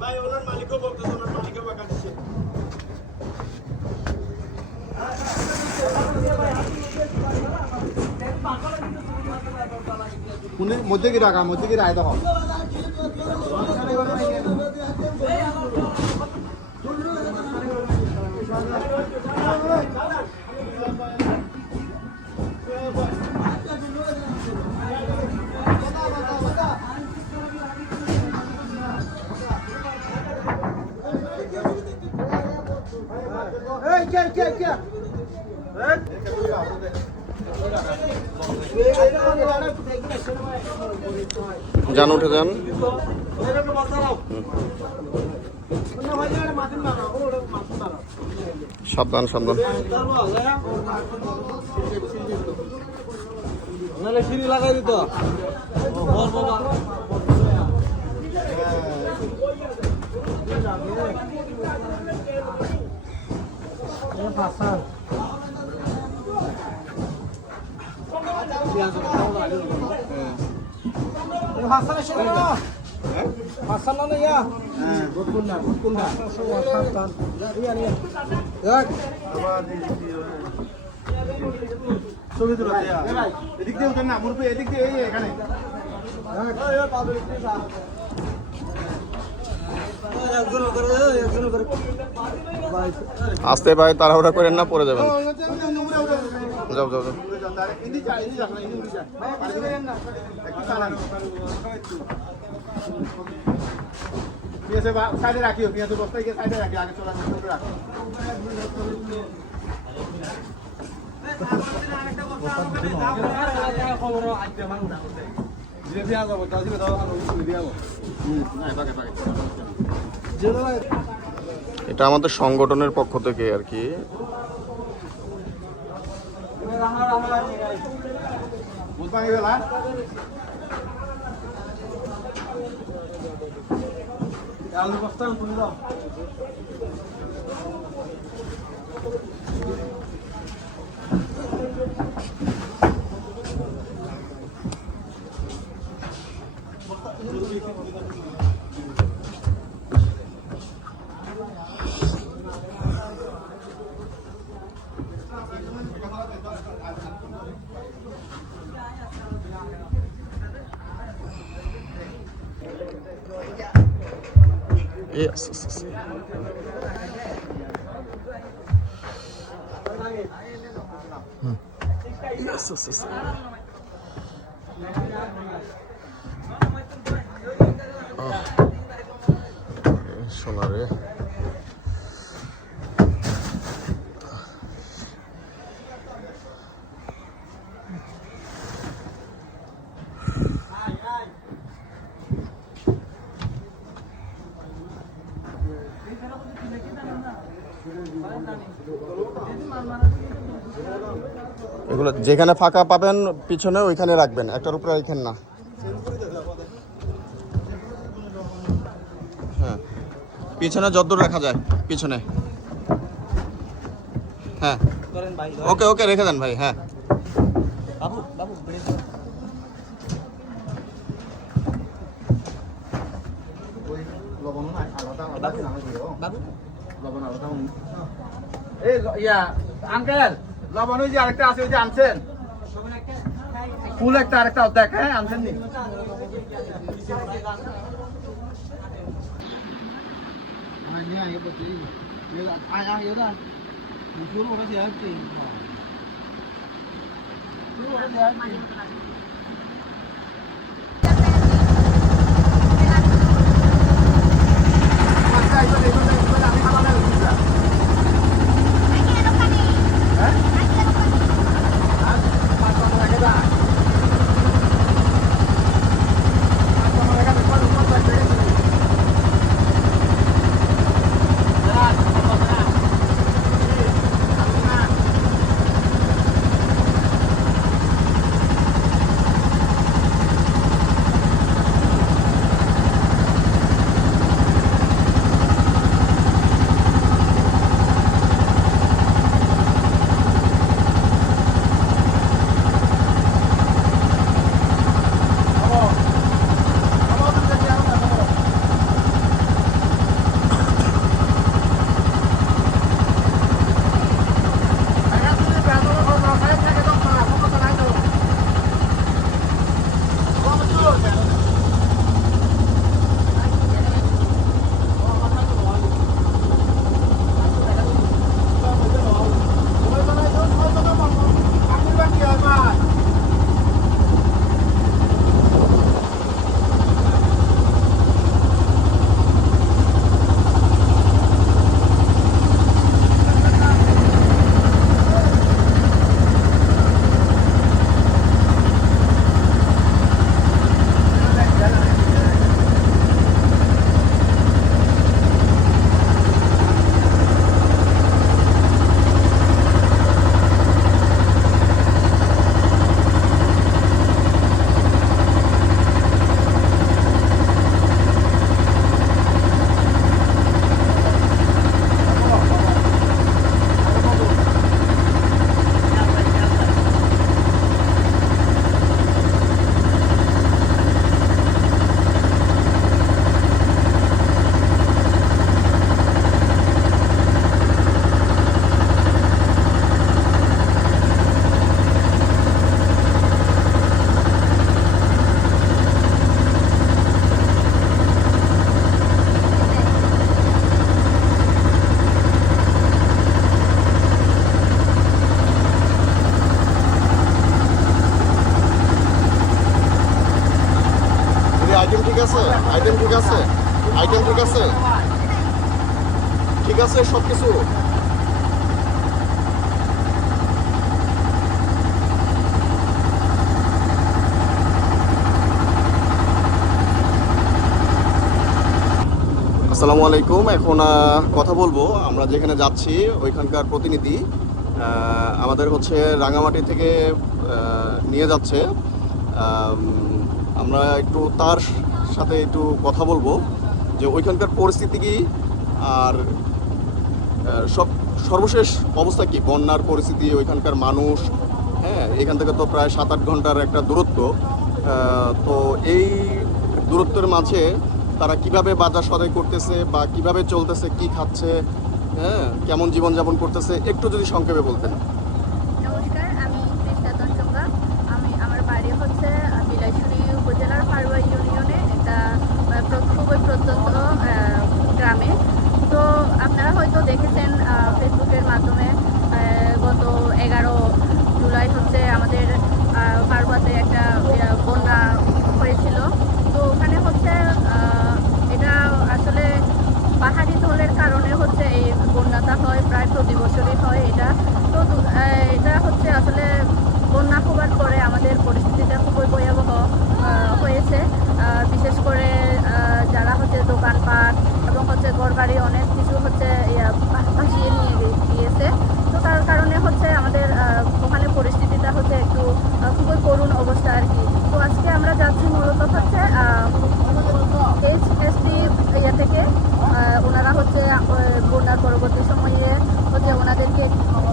ভাই ওনার মালিকও বলতেছে ওনার মালিকও বাঁকা দিচ্ছে। মধ্যে কি রাখা মধ্যে কি রায় দেখো যান উঠে যান। সাবধান সাবধান। সিঁড়ি লাগাই দিত এদিক দিয়ে উঠেন না মুরব্বী এদিক দিয়ে এখানে আস্তে ভাই, তাড়াহুড়া করেন না, পড়ে যাবেন। যাও যাও যাও। সাইডে রাখিও পেঁয়াজের বস্তায় গিয়ে সাইডে রাখি আগে চলা রাখি এটা আমাদের সংগঠনের পক্ষ থেকে আর কি। আলু বস্তা তুলে দাও Yes, yes, yes. Yes, yes, yes. সোনারে এগুলো যেখানে ফাঁকা পাবেন পিছনে ওইখানে রাখবেন, একটার উপরে ওইখানে না। হ্যাঁ, পিছনে যতদূর রাখা যায় পিছনে। হ্যাঁ ওকে ওকে রেখে দেন ভাই। হ্যাঁ আঙ্কেল লবণ ওই যে আরেকটা আছে ওই যে আনছেন ফুল একটা আরেকটা দেখ। হ্যাঁ আনছেন নি আছে? আইটেম ঠিক আছে? আইটেম ঠিক আছে? ঠিক আছে সব কিছু? আসসালামু আলাইকুম। এখন কথা বলবো আমরা যেখানে যাচ্ছি ওইখানকার প্রতিনিধি আমাদের হচ্ছে রাঙামাটি থেকে নিয়ে যাচ্ছে। আমরা একটু তার সাথে একটু কথা বলবো যে ওইখানকার পরিস্থিতি কি আর সর্বশেষ অবস্থা কি, বন্যার পরিস্থিতি, ওইখানকার মানুষ। হ্যাঁ, এখান থেকে তো প্রায় 7-8 ঘন্টার একটা দূরত্ব। তো এই দূরত্বের মাঝে তারা কিভাবে বাজার সদাই করতেছে বা কিভাবে চলতেছে, কি খাচ্ছে, হ্যাঁ, কেমন জীবনযাপন করতেছে একটু যদি সংক্ষেপে বলতেন। নমস্কার, আমি কৃষ্ণা তঞ্চঙ্গা। আমার বাড়ি হচ্ছে বিলাইছড়ি উপজেলার পারুয়া ইউনিয়নে একটা খুবই প্রত্যন্ত গ্রামে। তো আপনারা হয়তো দেখেছেন ফেসবুকের মাধ্যমে গত 11 জুলাই হচ্ছে আমাদের পারুয়াতে একটা বন্যা হয়েছিল। তো ওখানে হচ্ছে এটা আসলে পাহাড়ি ঢলের কারণে হচ্ছে এই বন্যাটা হয়, প্রায় প্রতি বছরই হয় এটা। তো এটা হচ্ছে আসলে বন্যা হবার পরে আমাদের পরিস্থিতিটা খুবই ভয়াবহ হয়েছে। বিশেষ করে যারা হচ্ছে দোকানপাট এবং হচ্ছে ঘরবাড়ি অনেক কিছু হচ্ছে ভাসিয়ে নিয়ে গিয়েছে। তো তার কারণে হচ্ছে আমাদের ওখানে পরিস্থিতিটা হচ্ছে একটু খুবই করুণ অবস্থা আর কি। তো আজকে আমরা যাচ্ছি মূলত হচ্ছে HSP থেকে। ওনারা হচ্ছে বন্যার পরবর্তী সময়ে হচ্ছে ওনাদেরকে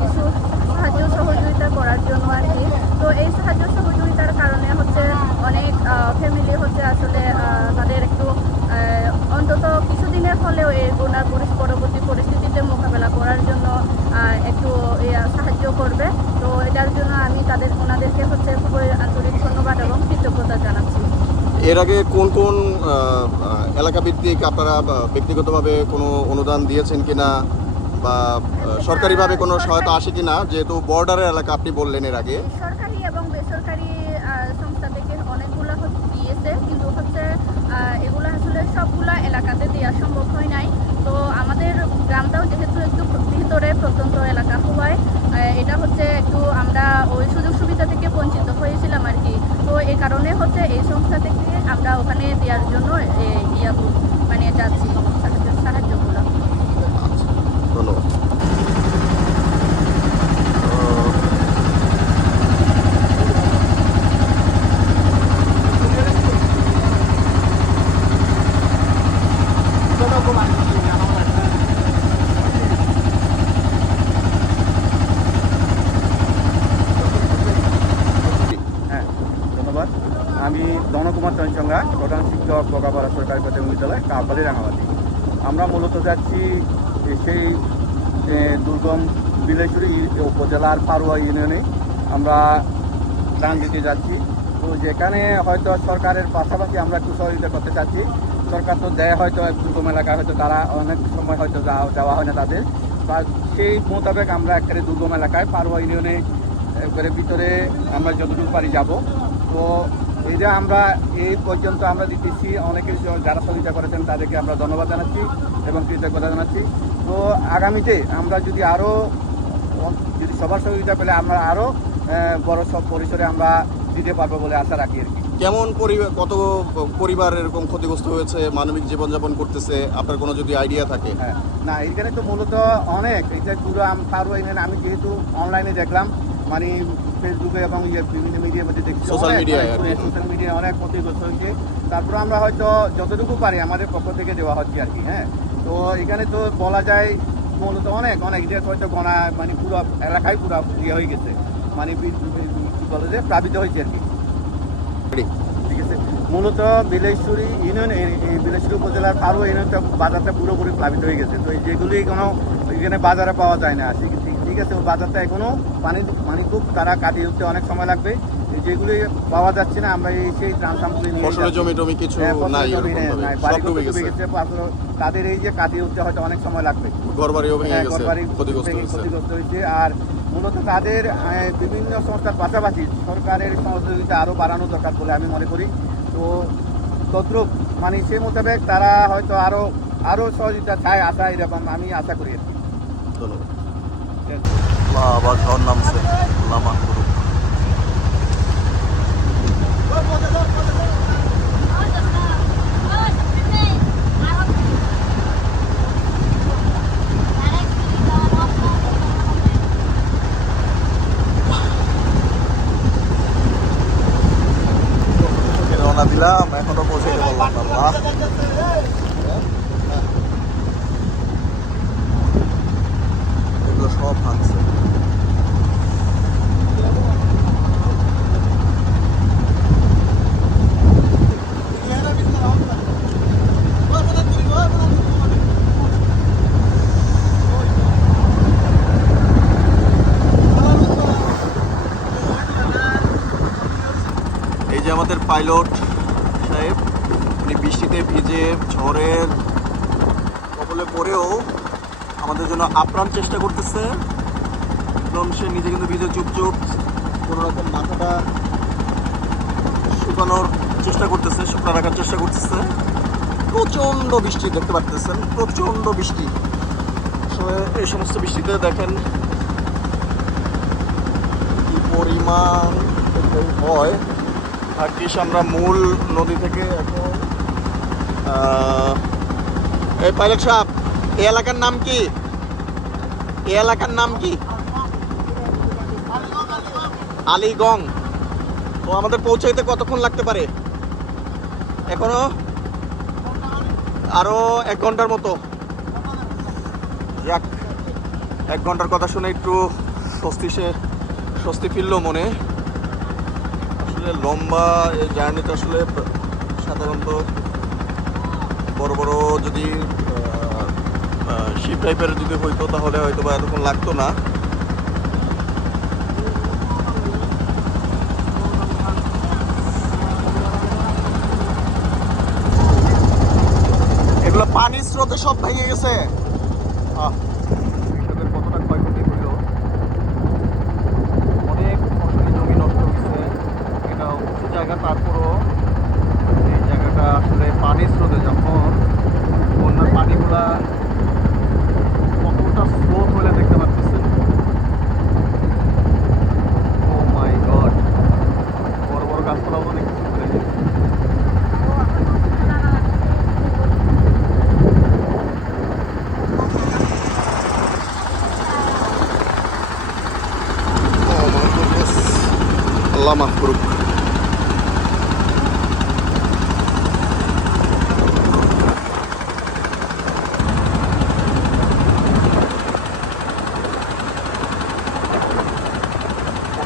কিছু সাহায্য সহযোগিতা করার জন্য আর কি। তো এই সাহায্য সহযোগিতার কারণে হচ্ছে অনেক ফ্যামিলি হচ্ছে আসলে তাদের একটু অন্তত কিছুদিনের হলেও এই বন্যার পরবর্তী পরিস্থিতিতে মোকাবেলা করার জন্য একটু সাহায্য করবে। তো এটার জন্য আমি ওনাদেরকে হচ্ছে খুবই আন্তরিক ধন্যবাদ এবং কৃতজ্ঞতা জানাচ্ছি। এর আগে কোন কোন এলাকা ভিত্তিক আপনারা ব্যক্তিগতভাবে কোনো অনুদান দিয়েছেন কিনা বা সরকারিভাবে কোনো সহায়তা আসে কিনা, যেহেতু বর্ডারের এলাকা আপনি বললেন এর আগে? সরকারি এবং বেসরকারি সংস্থা থেকে অনেকগুলো দিয়েছে, কিন্তু হচ্ছে এগুলো আসলে সবগুলা এলাকাতে দেওয়া সম্ভব হয় নাই। তো আমাদের গ্রামটাও যেহেতু একটু ভিতরে প্রত্যন্ত এলাকা হওয়ায় এটা হচ্ছে একটু আমরা ওই সুযোগ সুবিধা থেকে বঞ্চিত হয়েছিলাম আর কি। তো এই কারণে হচ্ছে এই সংস্থা থেকে আমরা ওখানে দেওয়ার জন্য মানে যাচ্ছি সাহায্যগুলো। ধন্যবাদ। হ্যাঁ, ধন্যবাদ। আমি দনকুমার তঞ্চঙ্গা, প্রধান শিক্ষক বগাপাড়া সরকারি প্রাথমিক বিদ্যালয়, কাপালি, রাঙামাটি। আমরা মূলত যাচ্ছি সেই দুর্গম বিলাইছড়ি উপজেলার পারুয়া ইউনিয়নে আমরা ত্রাণ দিতে যাচ্ছি। তো যেখানে হয়তো সরকারের পাশাপাশি আমরা একটু সহযোগিতা করতে চাচ্ছি। সরকার তো দেয় হয়তো দুর্গম এলাকায়, হয়তো তারা অনেক সময় হয়তো যাওয়া হয় না তাদের, বা সেই মোতাবেক আমরা একবারে দুর্গম এলাকায় পারুয়া ইউনিয়নে একবারে ভিতরে আমরা যতটুকু পারি যাব। তো এই যে আমরা এই পর্যন্ত আমরা দিতেছি, অনেকের যারা সহযোগিতা করেছেন তাদেরকে আমরা ধন্যবাদ জানাচ্ছি এবং কৃতজ্ঞতা জানাচ্ছি। তো আগামীতে আমরা যদি সবার সহযোগিতা পেলে আমরা আরও বড় সব পরিসরে আমরা দিতে পারবো বলে আশা রাখি আর কি। কেমন কত পরিবার এরকম ক্ষতিগ্রস্ত হয়েছে, মানবিক জীবনযাপন করতেছে, আপনার কোনো যদি আইডিয়া থাকে? হ্যাঁ, না, এখানে তো মূলত অনেক এটা পুরো পারুয়া ইউনিয়ন আমি যেহেতু অনলাইনে দেখলাম, মানে ফেসবুকে এবং বিভিন্ন মিডিয়ার মধ্যে দেখছি, সোশ্যাল মিডিয়ায় অনেক ক্ষতিগ্রস্ত হয়েছে। তারপর আমরা হয়তো যতটুকু পারি আমাদের পক্ষ থেকে দেওয়া হচ্ছে আর কি। হ্যাঁ, তো এখানে তো বলা যায় মূলত অনেক এটা হয়তো গণা মানে পুরো এলাকায় পুরো হয়ে গেছে, মানে কি বলে যে প্লাবিত হয়েছে আর কি। ঠিক আছে, মূলত বিলাইছড়ি ইউনিয়ন, এই বিলাইছড়ি উপজেলার পারুয়া ইউনিয়নটা বাজারটা পুরোপুরি প্লাবিত হয়ে গেছে। তো যেগুলি কোনো এখানে বাজারে পাওয়া যায় না, ঠিক আছে, বাজারটা এখনও পানি খুব তারা কাটিয়ে উঠতে অনেক সময় লাগবে। যেগুলি পাওয়া যাচ্ছে না আমরা সেই ত্রাণ সামগ্রী নিয়ে ফসলের জমি কিছু নাই, তাদের এই যে কাটিয়ে উঠতে হয়তো অনেক সময় লাগবে, ঘরবাড়িও ভেঙে গেছে, ক্ষতিগ্রস্ত হয়েছে। আর মূলত তাদের বিভিন্ন সংস্থার পাশাপাশি সরকারের সহযোগিতা আরও বাড়ানো দরকার বলে আমি মনে করি। তো তদ্রুপ মানে সে মোতাবেক তারা হয়তো আরো সহযোগিতা চায় আশা এরকম আমি আশা করি আর কি। ধন্যবাদ। আবার ঝড় নামছে লামা পুরো। রওনা দিলাম, এখনো পৌঁছাইতে পারলাম না। এগুলো সব ভাঙছে। এই যে আমাদের পাইলট সাহেব, উনি বৃষ্টিতে ভিজে ঝড়ের কবলে পড়েও আমাদের জন্য আপ্রাণ চেষ্টা করতেছে। একদম সে নিজে কিন্তু ভিজে চুপচুপ কোনো রকম মাথাটা শুকানোর চেষ্টা করতেছে, শুকনো রাখার চেষ্টা করতেছে। প্রচণ্ড বৃষ্টি দেখতে পারতেছেন, প্রচণ্ড বৃষ্টি। আসলে এই সমস্ত বৃষ্টিতে দেখেন কি পরিমাণ হয়। ভাগ্যিস আমরা মূল নদী থেকে এখন এই পাইলট সাহেব, এই এলাকার নাম কি? এই এলাকার নাম কি? আলীগং। তো আমাদের পৌঁছাইতে কতক্ষণ লাগতে পারে? এখনো আরো 1 ঘন্টার মতো। যাক, 1 ঘন্টার কথা শুনে একটু স্বস্তি ফিরলো মনে। আসলে লম্বা এই জার্নিটা আসলে সাধারণত বড় বড় যদি শিপ টাইপের যদি হইতো তাহলে হয়তো বা এতক্ষণ লাগতো না। এগুলো পানির স্রোতে সব ভেঙে গেছে। কৃষকের কতটা ক্ষয়ক্ষতি হইল, অনেক ফসলি জমি নষ্ট হয়েছে। এটা উঁচু জায়গা, তারপরও এই জায়গাটা আসলে পানির স্রোতে যখন বন্যার পানিগুলা কতটা স্রোত হলে দেখতে পাচ্ছেন। ও মাই গড, বড় বড় গাছপালাও দেখতে পাচ্ছেন। আল্লাহ মাফ করুক।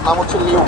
নাম হচ্ছে লিও।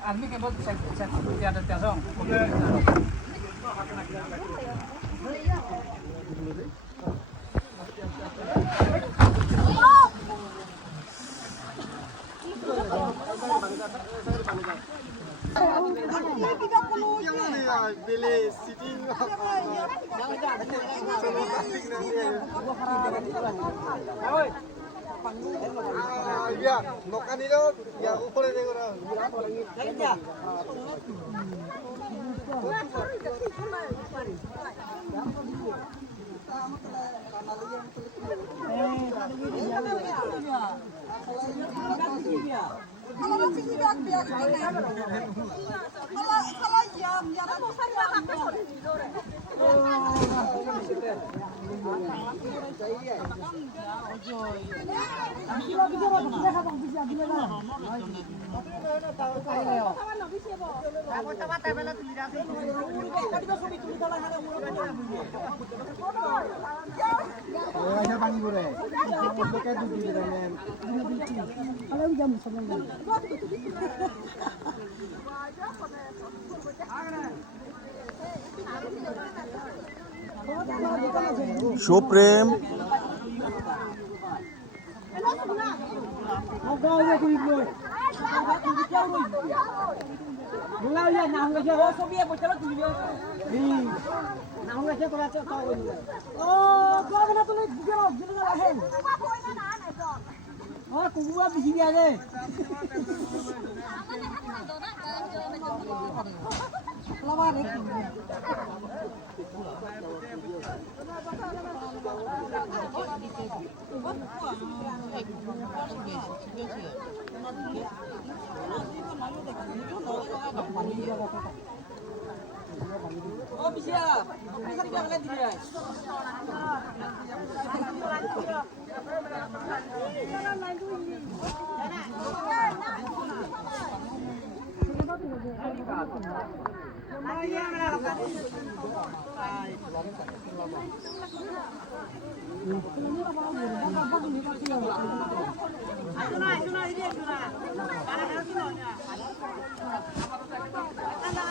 Army cái bớt sạch sạch tiền được tiền không? সুপ্রেম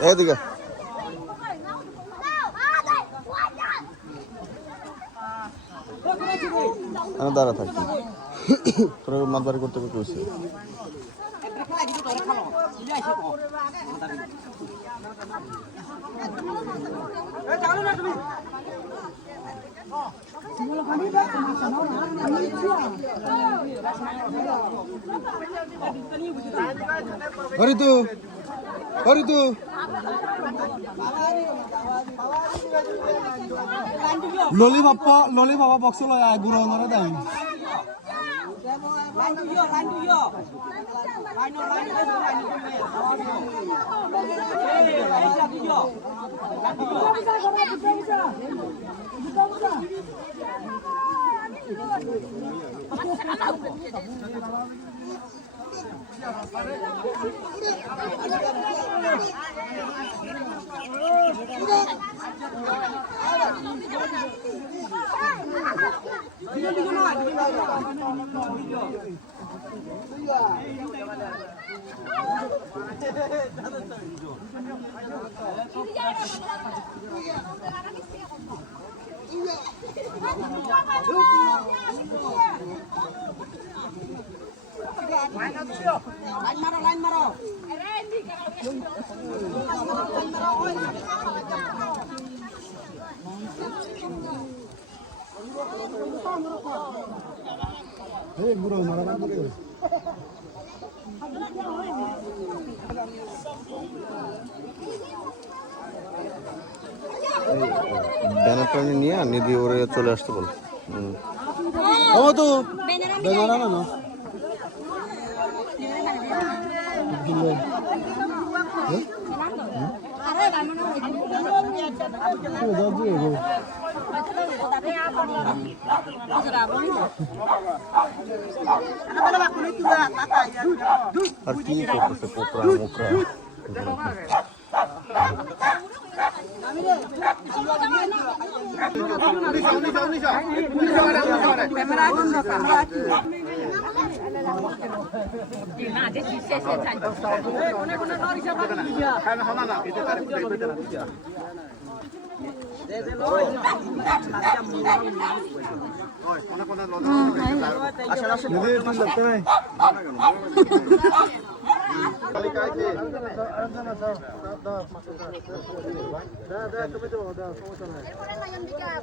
এদিকে আমি দাঁড়া থাকি তোর মাতবাড়ি করতে কইছে হরিতু হরিতু ললিপপ বক্স লয় আয় গুড়ো নরে দেন লাইন মারো ব্যানারটা নিয়ে নিধি ওরে চলে আসতে বল তো ব্যানার না আর কি করতেছে পোকরা মোকরা এরপরে লায়ন দিকে